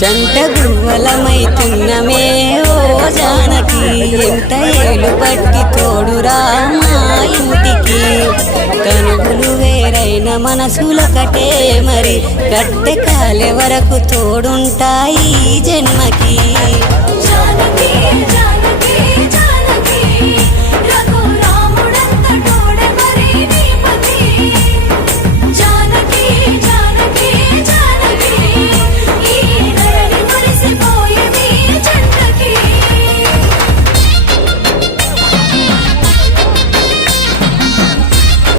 జంట గువ్వలమైతున్నమే ఓ జానకి ఎంత ఏలు పట్టి తోడురా మా ఇంటికి కనుగులు వేరైన మనసులొకటే మరి కట్టె కాలే వరకు తోడుంటాయి జన్మకి.